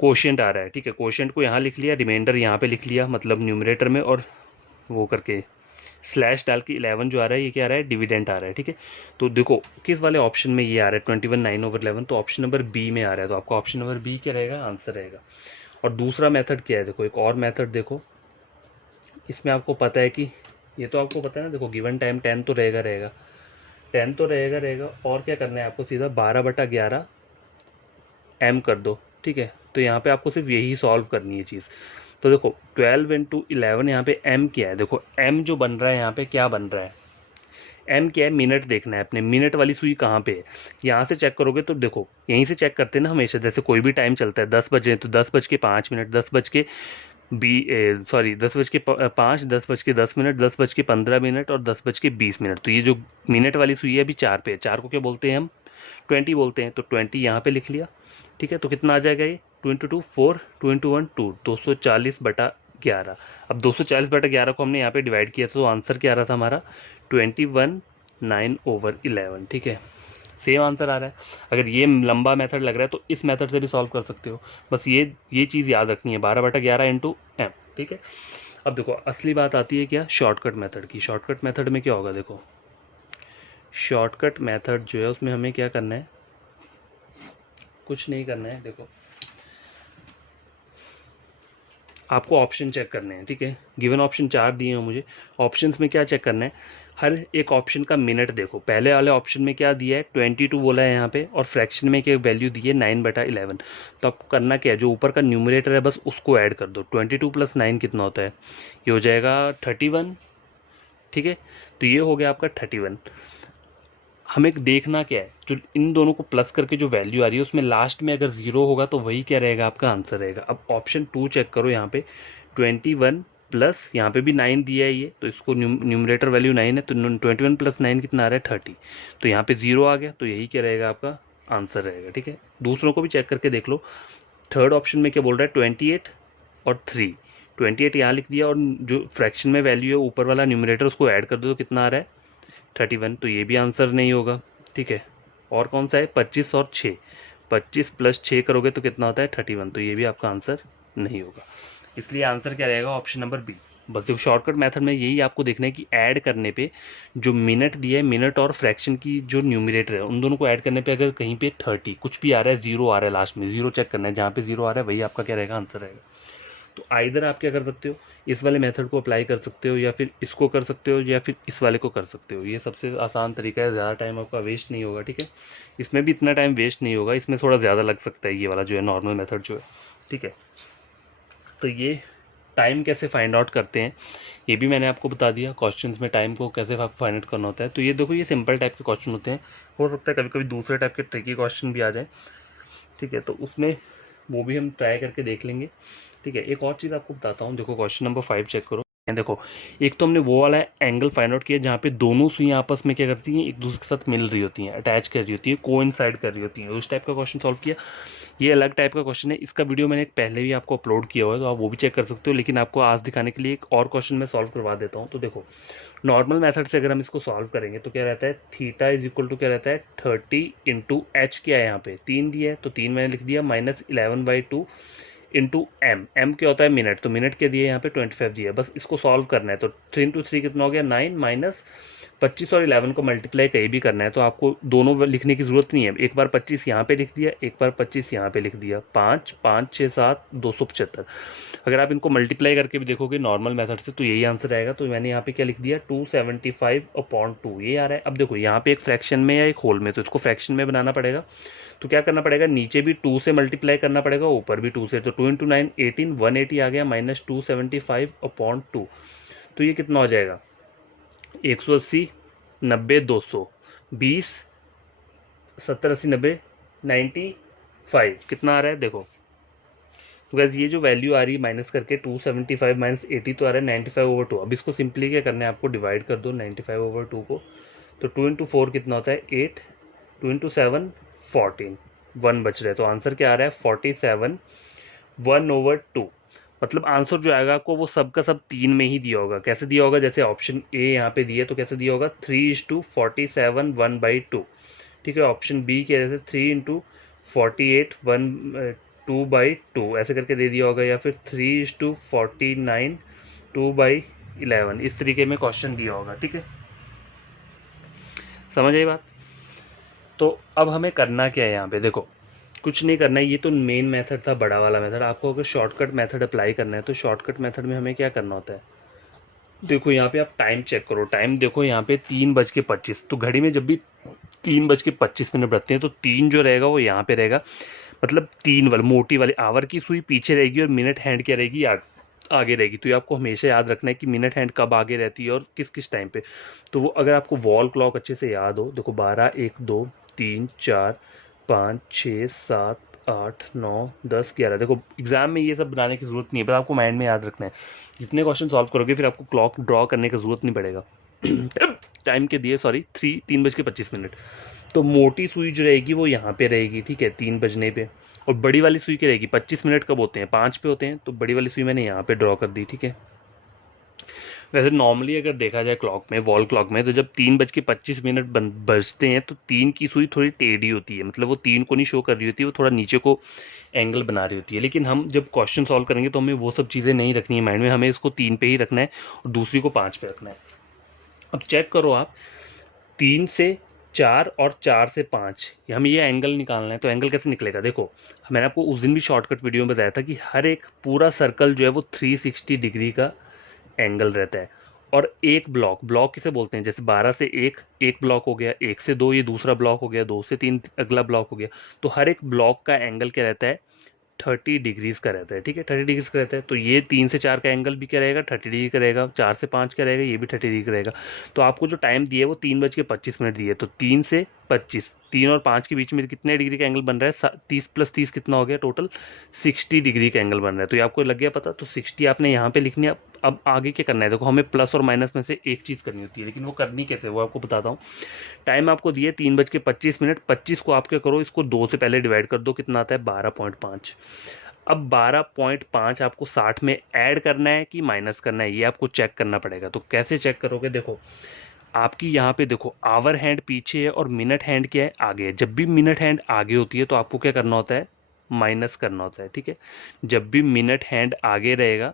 कोशिएंट आ रहा है। ठीक है, कोशिएंट को यहाँ लिख लिया, रिमाइंडर यहाँ पे लिख लिया, मतलब न्यूमरेटर में, और वो करके स्लैश डाल के 11 जो आ रहा है ये क्या आ रहा है डिविडेंट आ रहा है। ठीक है, तो देखो किस वाले ऑप्शन में ये आ रहा है 21/9/11, तो ऑप्शन नंबर बी में आ रहा है। तो आपका ऑप्शन नंबर बी क्या रहेगा, आंसर रहेगा। और दूसरा मेथड क्या है, देखो एक और मेथड देखो, इसमें आपको पता है कि ये तो आपको पता है ना, देखो गिवन टाइम 10 तो रहेगा 10 तो रहेगा, और क्या करना है आपको, सीधा 12/11 m कर दो। ठीक है, तो यहाँ पे आपको सिर्फ यही सॉल्व करनी है चीज़। तो देखो 12 इंटू 11, यहाँ पे m क्या है, देखो m जो बन रहा है यहाँ पे क्या बन रहा है, m क्या है, मिनट देखना है अपने, मिनट वाली सुई कहाँ पे है, यहाँ से चेक करोगे तो देखो यहीं से चेक करते हैं ना हमेशा, जैसे कोई भी टाइम चलता है 10 बजे तो 10:05, 10:05, 10:10, 10:15 और 10:20। तो ये जो मिनट वाली सुई है अभी 4 पे है, 4 को क्या बोलते हैं हम 20 बोलते हैं, तो 20 यहाँ पे लिख लिया। ठीक है, तो कितना आ जाएगा ये 2 इंटू 2 4, 2 इंटू 1 2, 240/11। अब 240/11 को हमने यहाँ पे डिवाइड किया तो आंसर क्या आ रहा था हमारा 21/9/11। ठीक है, सेम आंसर आ रहा है। अगर ये लंबा मेथड लग रहा है तो इस मेथड से भी सॉल्व कर सकते हो, बस ये चीज़ याद रखनी है 12/11 इंटू m। ठीक है, अब देखो असली बात आती है क्या, शॉर्टकट मेथड की। शॉर्टकट मेथड में क्या होगा, देखो शॉर्टकट मेथड जो है उसमें हमें क्या करना है, कुछ नहीं करना है। देखो आपको ऑप्शन चेक करने हैं। ठीक है, गिवन ऑप्शन 4 दिए हैं मुझे, ऑप्शंस में क्या चेक करना है, हर एक ऑप्शन का मिनट देखो। पहले वाले ऑप्शन में क्या दिया है 22 बोला है यहाँ पे, और फ्रैक्शन में क्या वैल्यू दी है 9/11। तो आपको करना क्या है, जो ऊपर का न्यूमरेटर है बस उसको ऐड कर दो, 22 + 9 कितना होता है, ये हो जाएगा 31। ठीक है, तो ये हो गया आपका 31। हमें देखना क्या है, जो इन दोनों को प्लस करके जो वैल्यू आ रही है उसमें लास्ट में अगर 0 होगा तो वही क्या रहेगा आपका आंसर रहेगा। अब ऑप्शन 2 चेक करो, यहाँ पे 21 प्लस यहाँ पे भी 9 दिया है ये, तो इसको न्यूमरेटर वैल्यू 9 है, तो 21 + 9 कितना आ रहा है 30। तो यहाँ पे 0 आ गया, तो यही क्या रहेगा आपका आंसर रहेगा। ठीक है, दूसरों को भी चेक करके देख लो। थर्ड ऑप्शन में क्या बोल रहा है 28 और 3, 28 यहाँ लिख दिया, और जो फ्रैक्शन में वैल्यू है ऊपर वाला न्यूमरेटर उसको ऐड कर दो तो कितना आ रहा है 31, तो ये भी आंसर नहीं होगा। ठीक है, और कौन सा है 25 और 6, 25 + 6 करोगे तो कितना होता है 31, तो ये भी आपका आंसर नहीं होगा। इसलिए आंसर क्या रहेगा ऑप्शन नंबर बी। बस देखो शॉर्टकट मेथड में यही आपको देखना है कि ऐड करने पे जो मिनट दिया है, मिनट और फ्रैक्शन की जो न्यूमरेटर है उन दोनों को ऐड करने पे अगर कहीं पे 30 कुछ भी आ रहा है, 0 आ रहा है, लास्ट में 0 चेक करना है, जहाँ पे 0 आ रहा है वही आपका क्या रहेगा आंसर रहेगा। तो आइदर आप क्या कर सकते हो, इस वाले मेथड को अप्लाई कर सकते हो, या फिर इसको कर सकते हो, या फिर इस वाले को कर सकते हो। ये सबसे आसान तरीका है, ज़्यादा टाइम आपका वेस्ट नहीं होगा, ठीक है। इसमें भी इतना टाइम वेस्ट नहीं होगा, इसमें थोड़ा ज़्यादा लग सकता है ये वाला जो है नॉर्मल मेथड जो है, ठीक है। तो ये टाइम कैसे फाइंड आउट करते हैं ये भी मैंने आपको बता दिया, क्वेश्चंस में टाइम को कैसे फाइंड आउट करना होता है। तो ये देखो, ये सिंपल टाइप के क्वेश्चन होते हैं, हो सकता है कभी कभी दूसरे टाइप के ट्रिकी क्वेश्चन भी आ जाए, ठीक है। तो उसमें वो भी हम ट्राई करके देख लेंगे, ठीक है। एक और चीज़ आपको बताता हूँ, देखो क्वेश्चन नंबर 5 चेक करो। देखो, एक तो हमने वो वाला एंगल फाइंड आउट किया जहाँ पे दोनों सुइयां आपस में क्या करती हैं, एक दूसरे के साथ मिल रही होती हैं, अटैच कर रही होती है, कोइंसाइड कर रही होती हैं, उस टाइप का क्वेश्चन सॉल्व किया। ये अलग टाइप का क्वेश्चन है, इसका वीडियो मैंने पहले भी आपको अपलोड किया हुआ है, तो आप वो भी चेक कर सकते हो। लेकिन आपको आज दिखाने के लिए एक और क्वेश्चन मैं सॉल्व करवा देता हूँ। तो देखो, नॉर्मल मेथड से अगर हम इसको सॉल्व करेंगे तो क्या रहता है, थीटा इज इक्वल टू क्या रहता है, 30 इंटू एच, क्या है यहाँ पे 3 दिया है, तो 3 मैंने लिख दिया, माइनस 11/2 इंटू एम क्या होता है, मिनट, तो मिनट के दिए यहाँ पे 25 दिया है। बस इसको सॉल्व करना है। तो 3 इंटू 3 कितना हो गया, 9, माइनस 25 और 11 को मल्टीप्लाई कहीं भी करना है, तो आपको दोनों लिखने की जरूरत नहीं है। एक बार 25 यहाँ पे लिख दिया, एक बार 25 यहाँ पे लिख दिया, 5 5 6 7 275। अगर आप इनको मल्टीप्लाई करके भी देखोगे नॉर्मल मेथड से तो यही आंसर आएगा। तो मैंने यहाँ पे क्या लिख दिया, 275/2 ये आ रहा है। अब देखो, यहाँ पे एक फ्रैक्शन में या एक होल में, तो इसको फ्रैक्शन में बनाना पड़ेगा। तो क्या करना पड़ेगा, नीचे भी 2 से मल्टीप्लाई करना पड़ेगा, ऊपर भी 2 से। तो 2 इंटू 9 18, 180 आ गया, माइनस 275/2। तो ये कितना हो जाएगा, 180, 90, 200, 20, 70, 80, 90, 95 कितना आ रहा है देखो। तो गैस ये जो वैल्यू आ रही है माइनस करके 275 माइनस 80 तो आ रहा है 95/2। अब इसको सिंपली क्या करना है, आपको डिवाइड कर दो 95/2 को। तो 2 इंटू 4 कितना होता है 8, 2 इंटू 7 14, 1 बच रहा है। तो आंसर क्या आ रहा है 47 1/2। मतलब आंसर जो आएगा आपको वो सब का सब 3 में ही दिया होगा। कैसे दिया होगा, जैसे ऑप्शन ए यहाँ पे दिया, तो कैसे दिया होगा 3:47 1/2, ठीक है। ऑप्शन बी के जैसे 3:48 2/2 ऐसे करके दे दिया होगा, या फिर 3:49 2/11, इस तरीके में क्वेश्चन दिया होगा, ठीक है। समझ आई बात। तो अब हमें करना क्या है, यहाँ पे देखो कुछ नहीं करना है, ये तो मेन मेथड था, बड़ा वाला मेथड। आपको अगर शॉर्टकट मेथड अप्लाई करना है तो शॉर्टकट मेथड में हमें क्या करना होता है, देखो यहाँ पे आप टाइम चेक करो, टाइम देखो यहाँ पे 3:25। तो घड़ी में जब भी 3:25 बजते हैं तो 3 जो रहेगा वो यहाँ पे रहेगा, मतलब 3 वाली मोटी वाली आवर की सुई पीछे रहेगी और मिनट हैंड क्या रहेगी, आगे रहेगी। तो ये आपको हमेशा याद रखना है कि मिनट हैंड कब आगे रहती है और किस किस टाइम पे। तो वो अगर आपको वॉल क्लॉक अच्छे से याद हो, देखो 12 1 2 3 4 5 6 7 8 9 10 11, देखो एग्जाम में ये सब बनाने की जरूरत नहीं है, बस आपको माइंड में याद रखना है। जितने क्वेश्चन सॉल्व करोगे फिर आपको क्लॉक ड्रॉ करने का जरूरत नहीं पड़ेगा। टाइम के दिए, सॉरी 3:25। तो मोटी सुई जो रहेगी वो यहाँ पे रहेगी, ठीक है, 3 बजने पे। और बड़ी वाली सुई की रहेगी, 25 मिनट कब होते हैं, 5 पे होते हैं, तो बड़ी वाली सुई मैंने यहाँ पे ड्रॉ कर दी, ठीक है। वैसे नॉर्मली अगर देखा जाए क्लॉक में, वॉल क्लॉक में, तो जब 3:25 बजते हैं तो 3 की सुई थोड़ी टेढ़ी होती है, मतलब वो 3 को नहीं शो कर रही होती है, वो थोड़ा नीचे को एंगल बना रही होती है। लेकिन हम जब क्वेश्चन सॉल्व करेंगे तो हमें वो सब चीज़ें नहीं रखनी है माइंड में, हमें इसको 3 पे ही रखना है और दूसरी को 5 पे रखना है। अब चेक करो आप, 3 से 4 और 4 से 5, हमें ये एंगल निकालना है। तो एंगल कैसे निकलेगा, देखो मैंने आपको उस दिन भी शॉर्टकट वीडियो में बताया था कि हर एक पूरा सर्कल जो है वो 360 डिग्री का एंगल रहता है। और एक ब्लॉक, ब्लॉक किसे बोलते हैं, जैसे 12 से 1 एक ब्लॉक हो गया, 1 से 2 ये दूसरा ब्लॉक हो गया, 2 से 3 अगला ब्लॉक हो गया। तो हर एक ब्लॉक का एंगल क्या रहता है, 30 डिग्रीज का रहता है, ठीक है, 30 डिग्रीज का रहता है। तो ये 3 से 4 का एंगल भी क्या रहेगा, 30 डिग्री का रहेगा। 4 से 5 क्या रहेगा, ये भी 30 डिग्री का रहेगा। तो आपको जो टाइम दिया है वो 3:25 दिए, तो 3 से 25, 3 और 5 के बीच में कितने डिग्री का एंगल बन रहा है, 30 प्लस 30 कितना हो गया, टोटल 60 डिग्री का एंगल बन रहा है। तो ये आपको लग गया पता, तो 60 आपने यहाँ पे लिखनी है। अब आगे क्या करना है, देखो हमें प्लस और माइनस में से एक चीज़ करनी होती है, लेकिन वो करनी कैसे वो आपको बताता हूँ। टाइम आपको दिए 3:25, 25 को आप क्या करो, इसको 2 से पहले डिवाइड कर दो, कितना आता है 12.5। अब 12.5 आपको 60 में ऐड करना है कि माइनस करना है, ये आपको चेक करना पड़ेगा। तो कैसे चेक करोगे, देखो आपकी यहाँ पे देखो आवर हैंड पीछे है और मिनट हैंड क्या है, आगे है। जब भी मिनट हैंड आगे होती है तो आपको क्या करना होता है, माइनस करना होता है, ठीक है। जब भी मिनट हैंड आगे रहेगा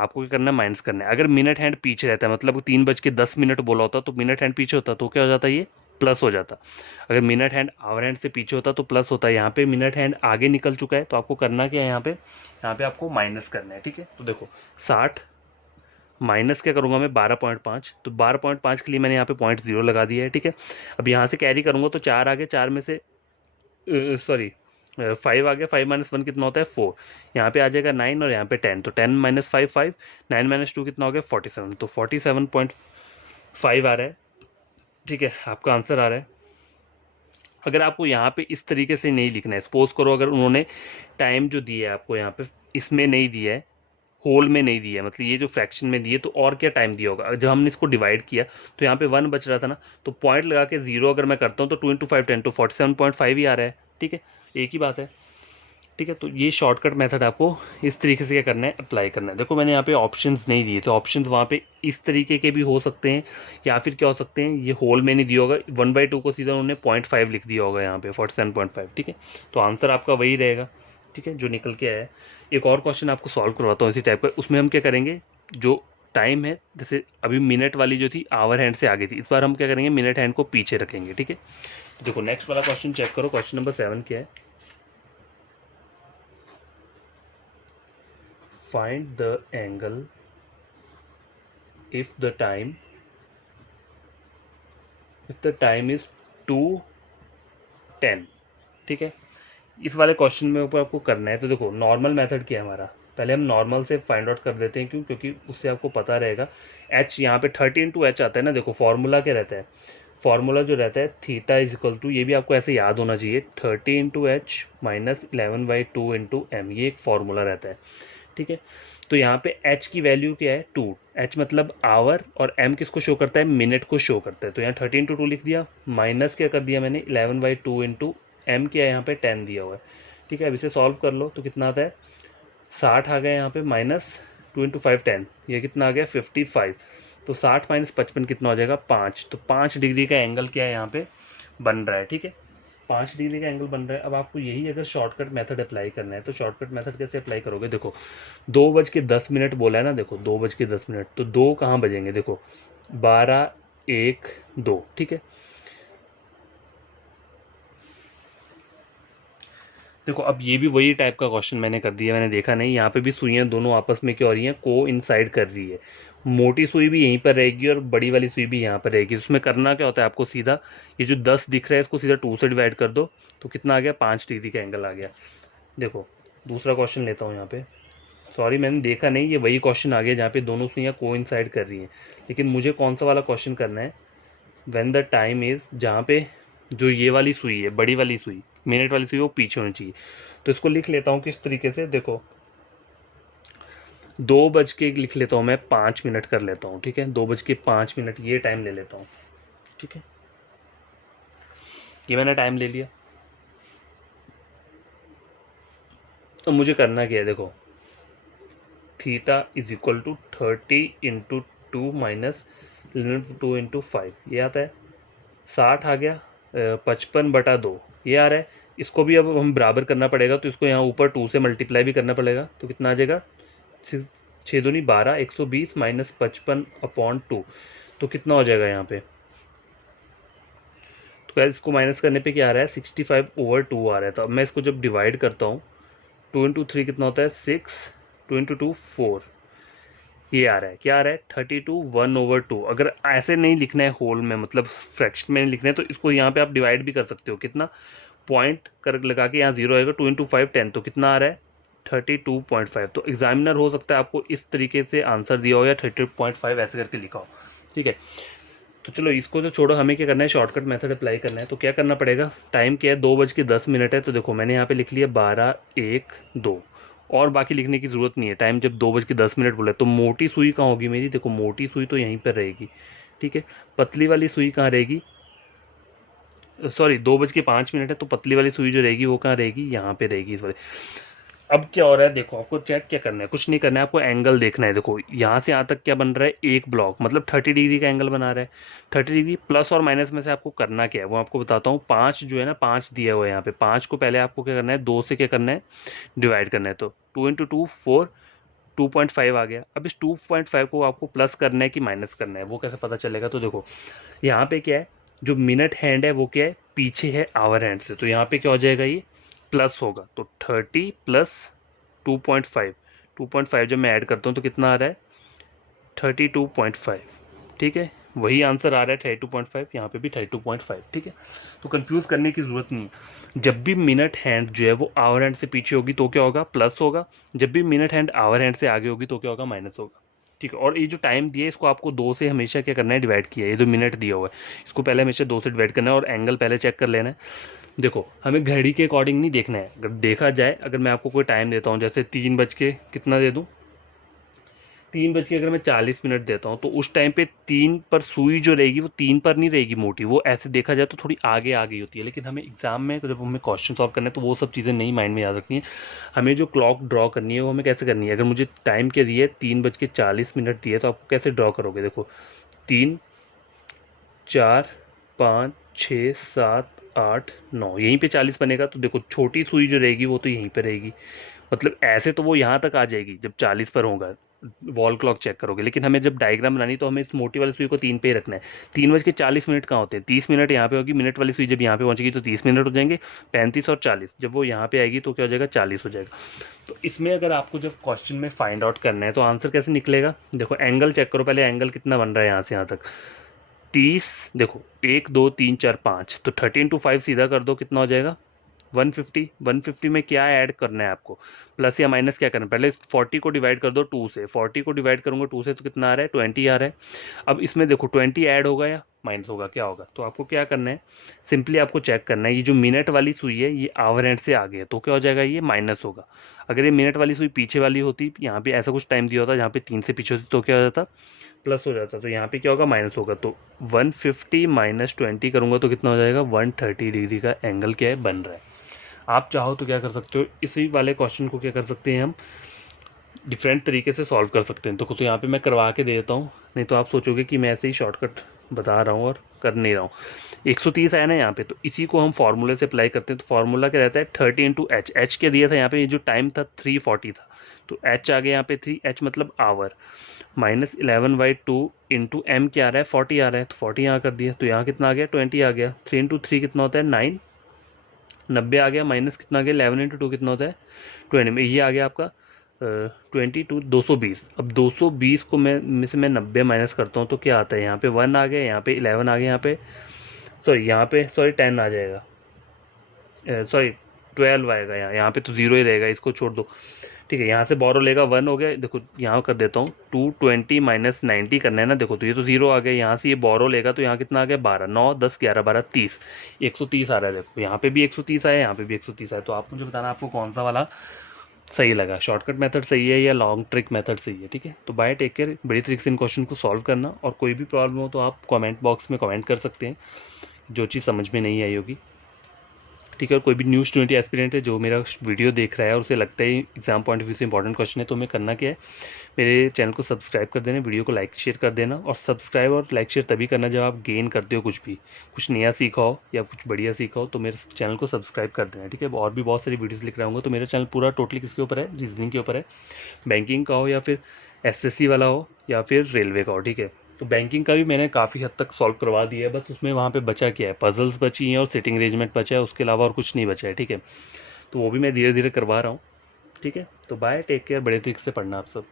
आपको क्या करना है, माइनस करना है। अगर मिनट हैंड पीछे रहता है, मतलब 3:10 बोला होता तो मिनट हैंड पीछे होता तो क्या हो जाता है, ये प्लस हो जाता। अगर मिनट हैंड आवर हैंड से पीछे होता तो प्लस होता। यहाँ पे मिनट हैंड आगे निकल चुका है तो आपको करना क्या है, यहाँ पे आपको माइनस करना है। ठीक है, तो देखो 60 माइनस क्या करूंगा मैं 12.5, तो 12.5 के लिए मैंने यहाँ पे 0.0 लगा दिया है। ठीक है, अब यहाँ से कैरी करूंगा तो 4 आगे, 4 में से सॉरी 5 आ गया, 5 माइनस 1 कितना होता है 4, यहाँ पे आ जाएगा 9 और यहाँ पे 10, तो 10 माइनस 5 5, 9 माइनस 2 कितना हो गया 47, तो 47.5 आ रहा है। ठीक है, आपका आंसर आ रहा है। अगर आपको यहाँ पे इस तरीके से नहीं लिखना है, सपोज करो अगर उन्होंने टाइम जो दिया है आपको यहाँ पे इसमें नहीं दिया है, होल में नहीं दिया है, मतलब ये जो फ्रैक्शन में दिए, तो और क्या टाइम दिया होगा। जब हमने इसको डिवाइड किया तो यहाँ पे 1 बच रहा था ना, तो पॉइंट लगा के 0 अगर मैं करता हूँ तो 2 इंटू 5 10, तो 47.5 ही आ रहा है। ठीक है, एक ही बात है। ठीक है, तो ये शॉर्टकट मेथड आपको इस तरीके से क्या करना है, अप्लाई करना है। देखो मैंने यहाँ पे ऑप्शंस नहीं दिए, तो ऑप्शंस वहाँ पे इस तरीके के भी हो सकते हैं, या फिर क्या हो सकते हैं, ये होल में नहीं दिया होगा, 1/2 को सीधा उन्होंने 0.5 लिख दिया होगा यहाँ पे 47.5। ठीक है, तो आंसर आपका वही रहेगा। ठीक है, जो निकल के आया है। एक और क्वेश्चन आपको सॉल्व करवाता हूँ इसी टाइप का। उसमें हम क्या करेंगे, जो टाइम है, जैसे अभी मिनट वाली जो थी आवर हैंड से आगे थी, इस बार हम क्या करेंगे, मिनट हैंड को पीछे रखेंगे। ठीक है, देखो नेक्स्ट वाला क्वेश्चन चेक करो, क्वेश्चन नंबर 7 क्या है। Find the angle if the time is 2:10। ठीक है, इस वाले क्वेश्चन में ऊपर आपको करना है। तो देखो नॉर्मल मेथड क्या है हमारा, पहले हम नॉर्मल से फाइंड आउट कर देते हैं। क्यों, क्योंकि उससे आपको पता रहेगा। एच यहाँ पे 30 × H आता है ना। देखो फॉर्मूला क्या रहता है, फॉर्मूला जो रहता है थीटा इज इक्वल टू, ये भी आपको ऐसे याद होना चाहिए, 30 × H माइनस 11/2 × M, ये एक फॉर्मूला रहता है। ठीक है, तो यहाँ पे h की वैल्यू क्या है 2, h मतलब आवर, और m किसको शो करता है, मिनट को शो करता है। तो यहाँ 30 × 2 लिख दिया, माइनस क्या कर दिया मैंने 11/2 × m क्या है, यहाँ पे 10 दिया हुआ है। ठीक है, अब इसे सॉल्व कर लो तो कितना आता है 60 आ गया यहाँ पे, माइनस 2 × 5 10, ये कितना आ गया 55। तो 60 माइनस 55 कितना हो जाएगा 5, तो 5 डिग्री का एंगल क्या है यहाँ पे बन रहा है। ठीक है, 5 डिग्री का एंगल बन रहा है। अब आपको यही अगर शॉर्टकट मेथड अप्लाई करना है तो शॉर्टकट मेथड कैसे अप्लाई करोगे, देखो 2:10 बोला है ना, देखो 2:10, तो 2 कहाँ बजेंगे, देखो 12 1 2। ठीक है, देखो अब ये भी वही टाइप का क्वेश्चन मैंने कर दिया, मैंने देखा नहीं, यहाँ पे भी सुइयाँ दोनों आपस में क्या हो रही हैं, को इनसाइड कर रही है। मोटी सुई भी यहीं पर रहेगी और बड़ी वाली सुई भी यहाँ पर रहेगी। उसमें करना क्या होता है आपको, सीधा ये जो 10 दिख रहा है इसको सीधा 2 से डिवाइड कर दो, तो कितना आ गया 5 डिग्री का एंगल आ गया। देखो दूसरा क्वेश्चन लेता हूँ यहाँ पे, सॉरी मैंने देखा नहीं, ये वही क्वेश्चन आ गया जहाँ पे दोनों सुइयाँ कोइंसाइड कर रही हैं। लेकिन मुझे कौन सा वाला क्वेश्चन करना है, व्हेन द टाइम इज, जहाँ पे जो ये वाली सुई है, बड़ी वाली सुई, मिनट वाली सुई, वो पीछे होनी चाहिए। तो इसको लिख लेता हूँ किस तरीके से, देखो 2 बज के लिख लेता हूँ मैं 5 मिनट कर लेता हूँ। ठीक है, 2:05 ये टाइम ले लेता हूँ। ठीक है, ये मैंने टाइम ले लिया। तो मुझे करना क्या है, देखो theta is equal to 30 × 2 minus 11/2 × 5, ये आता है 60 आ गया, 55/2 ये आ रहा है। इसको भी अब हम बराबर करना पड़ेगा, तो इसको यहाँ ऊपर 2 से मल्टीप्लाई भी करना पड़ेगा। तो कितना आ जाएगा 6 दूनी 12, 120 माइनस 55/2, तो कितना हो जाएगा यहाँ पे, तो क्या इसको माइनस करने पे क्या आ रहा है 65/2 आ रहा है। तो अब मैं इसको जब डिवाइड करता हूँ 2 × 3 कितना होता है 6, 2 × 2 4, ये आ रहा है, क्या आ रहा है 32 1/2। अगर ऐसे नहीं लिखना है होल में, मतलब फ्रैक्शन में नहीं लिखना है, तो इसको यहाँ पे आप डिवाइड भी कर सकते हो। कितना, पॉइंट कर लगा के यहाँ 0 आएगा, 2 × 5 10, तो कितना आ रहा है 32.5। तो एग्जामिनर हो सकता है आपको इस तरीके से आंसर दिया हो या 30.5 ऐसे करके लिखा हो। ठीक है, तो चलो इसको तो छोड़ो, हमें क्या करना है, शॉर्टकट मेथड अप्लाई करना है। तो क्या करना पड़ेगा, टाइम क्या है 2:10 है। तो देखो मैंने यहाँ पे लिख लिया 12 1 2, और बाकी लिखने की ज़रूरत नहीं है। टाइम जब 2:10 बोला, तो मोटी सुई कहाँ होगी मेरी, देखो मोटी सुई तो यहीं पर रहेगी। ठीक है, पतली वाली सुई कहाँ रहेगी, सॉरी 2:05 है, तो पतली वाली सुई जो रहेगी वो कहाँ रहेगी, यहाँ पे रहेगी इस वाले। अब क्या हो रहा है, देखो आपको चेक क्या करना है, कुछ नहीं करना है, आपको एंगल देखना है। देखो यहाँ से यहाँ तक क्या बन रहा है, एक ब्लॉक मतलब 30 डिग्री का एंगल बना रहा है। 30 डिग्री प्लस और माइनस में से आपको करना क्या है वो आपको बताता हूँ। 5 जो है ना, 5 दिया हुआ है यहाँ पे, 5 को पहले आपको क्या करना है 2 से क्या करना है डिवाइड करना है। तो 2 × 2 4, 2.5 आ गया। अब इस 2.5 को आपको प्लस करना है कि माइनस करना है, वो कैसे पता चलेगा, तो देखो यहाँ पे क्या है जो मिनट हैंड है वो क्या है, पीछे है आवर हैंड से, तो यहाँ पे क्या हो जाएगा, ये प्लस होगा। तो 30 प्लस 2.5, 2.5 जब मैं ऐड करता हूँ तो कितना आ रहा है, 32.5। ठीक है, वही आंसर आ रहा है 32.5, यहाँ पे भी 32.5। ठीक है, तो कंफ्यूज करने की ज़रूरत नहीं है। जब भी मिनट हैंड जो है वो आवर हैंड से पीछे होगी तो क्या होगा, प्लस होगा। जब भी मिनट हैंड आवर हैंड से आगे होगी तो क्या होगा, माइनस होगा। ठीक है, और ये जो टाइम दिया है इसको आपको 2 से हमेशा क्या करना है, डिवाइड किया है। ये जो मिनट दिया हुआ है इसको पहले हमेशा 2 से डिवाइड करना है, और एंगल पहले चेक कर लेना है। देखो, हमें घड़ी के अकॉर्डिंग नहीं देखना है। अगर देखा जाए, अगर मैं आपको कोई टाइम देता हूँ, जैसे 3 बज के कितना दे दूँ, 3 बज के अगर मैं 40 मिनट देता हूँ, तो उस टाइम पे 3 पर सुई जो रहेगी वो 3 पर नहीं रहेगी मोटी, वो ऐसे देखा जाए तो थोड़ी आगे आ गई होती है। लेकिन हमें एग्जाम में जब हमें क्वेश्चन सॉल्व करना है तो वो सब चीज़ें नहीं माइंड में याद रखनी है। हमें जो क्लॉक ड्रॉ करनी है वो हमें कैसे करनी है। अगर मुझे टाइम के दिए 3:40 दिए तो आपको कैसे ड्रॉ करोगे, देखो 3 4 5 6 7 8 9, यहीं पे 40 बनेगा। तो देखो छोटी सुई जो रहेगी वो तो यहीं पे रहेगी, मतलब ऐसे तो वो यहाँ तक आ जाएगी जब 40 पर होगा, वॉल क्लॉक चेक करोगे। लेकिन हमें जब डायग्राम बनानी तो हमें इस मोटी वाली सुई को 3 पे ही रखना है। 3:40 कहाँ होते हैं, 30 मिनट यहाँ पे होगी। मिनट वाली सुई जब यहाँ पे पहुंचेगी तो 30 मिनट हो जाएंगे, 35 और 40। जब वो यहाँ पे आएगी तो क्या हो जाएगा, 40 हो जाएगा। तो इसमें अगर आपको जब क्वेश्चन में फाइंड आउट करना है तो आंसर कैसे निकलेगा, देखो एंगल चेक करो पहले, एंगल कितना बन रहा है यहाँ से यहाँ तक, 30। देखो 1 2 3 4 5, तो 13 × 5 सीधा कर दो, कितना हो जाएगा, 150। 150 में क्या ऐड करना है आपको, प्लस या माइनस क्या करना है, पहले 40 को डिवाइड कर दो 2 से, 40 को डिवाइड करूंगा 2 से तो कितना आ रहा है, 20 आ रहा है। अब इसमें देखो 20 ऐड होगा या माइनस होगा, क्या होगा, तो आपको क्या करना है, सिंपली आपको चेक करना है, ये जो मिनट वाली सुई है ये आवर हैंड से आगे है तो क्या हो जाएगा, ये माइनस होगा। अगर ये मिनट वाली सुई पीछे वाली होती, यहाँ पे ऐसा कुछ टाइम दिया होता जहाँ पे 3 से पीछे होती तो क्या हो जाता, प्लस हो जाता। तो यहाँ पे क्या होगा, माइनस होगा। तो 150 माइनस 20 करूंगा तो कितना हो जाएगा, 130 डिग्री का एंगल क्या है, बन रहा है। आप चाहो तो क्या कर सकते हो, इसी वाले क्वेश्चन को क्या कर सकते हैं हम, डिफरेंट तरीके से सॉल्व कर सकते हैं। तो यहाँ पे मैं करवा के दे देता हूँ, नहीं तो आप सोचोगे कि मैं ऐसे ही शॉर्टकट बता रहा हूँ और कर नहीं रहा हूँ। 130 आया ना यहाँ पे, तो इसी को हम फार्मूले से अप्लाई करते हैं। तो फार्मूला क्या रहता है, 30 × h। h के दिया था यहाँ पे, ये जो टाइम था 340 था, तो h आ गया यहाँ पे 3, h मतलब आवर, माइनस 11/2 इंटू m क्या आ रहा है, 40 आ रहा है, तो 40 यहाँ कर दिया। तो यहाँ कितना आ गया, 20 आ गया। 3 × 3 कितना होता है, 9, 90 आ गया। माइनस कितना आ गया, 11 × 2 कितना होता है, 20 में ये आ गया आपका 22, 220। अब 220 को में से मैं 90 माइनस करता हूँ तो क्या आता है, यहाँ पे 1 आ गया, यहाँ पे 11 आ गया, यहाँ पे यहाँ पे 10 आ जाएगा, 12 आएगा। यहाँ पे तो 0 ही रहेगा, इसको छोड़ दो। ठीक है, यहाँ से बोरो लेगा, 1 हो गया। देखो यहाँ कर देता हूँ, 220 माइनस 90 करना है ना, देखो तो ये तो 0 आ गया। यहाँ से ये बोरो लेगा तो यहाँ कितना आ गया, 12, 9 10 11 12 30, 130 आ रहा है। देखो यहाँ पे भी 130 आया, यहाँ पे भी 130 आया। तो आप मुझे बताना आपको कौन सा वाला सही लगा, शॉर्टकट मेथड सही है या लॉन्ग ट्रिक मेथड सही है। ठीक है, तो बाय, टेक केयर। बड़ी तरीके से इन क्वेश्चन को सॉल्व करना, और कोई भी प्रॉब्लम हो तो आप कमेंट बॉक्स में कमेंट कर सकते हैं जो चीज़ समझ में नहीं आई होगी। ठीक है, और कोई भी न्यू स्टूडेंट एस्पिरेंट है जो मेरा वीडियो देख रहा है और उसे लगता है एग्जाम पॉइंट ऑफ व्यू से इंपॉर्टेंट क्वेश्चन है, तो हमें करना क्या है, मेरे चैनल को सब्सक्राइब कर देना, वीडियो को लाइक शेयर कर देना। और सब्सक्राइब और लाइक शेयर तभी करना जब आप गेन करते हो, कुछ भी कुछ नया सीखा हो या कुछ बढ़िया सीखा हो तो मेरे चैनल को सब्सक्राइब कर देना। ठीक है, और भी बहुत सारी वीडियोज़ लिख रहा हूँ। तो मेरा चैनल पूरा टोटली किसके ऊपर है, रीजनिंग के ऊपर है, बैंकिंग का हो या फिर एसएससी वाला हो या फिर रेलवे का हो। ठीक है, तो बैंकिंग का भी मैंने काफ़ी हद तक सॉल्व करवा दिया है, बस उसमें वहाँ पे बचा क्या है, पजल्स बची हैं और सिटिंग अरेंजमेंट बचा है, उसके अलावा और कुछ नहीं बचा है। ठीक है, तो वो भी मैं धीरे धीरे करवा रहा हूँ। ठीक है, तो बाय, टेक केयर, बड़े तरीके से पढ़ना आप सब।